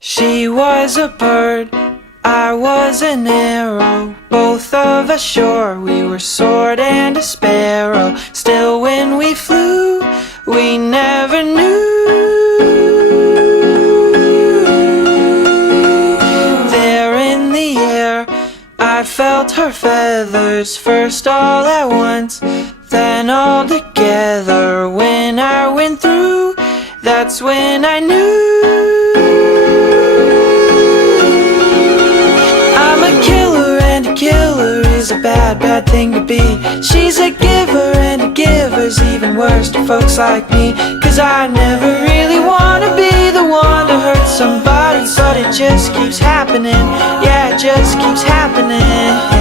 She was a bird, I was an arrow, both of us sure we were sword and a sparrow. Still when we flew, we never knew. There in the air, I felt her feathers, first all at once, then all together. When I went through, that's when I knew. I'm a killer and a killer is a bad, bad thing to be. She's a giver and a giver's even worse to folks like me. Cause I never really wanna be the one to hurt somebody, but it just keeps happening. Yeah, it just keeps happening.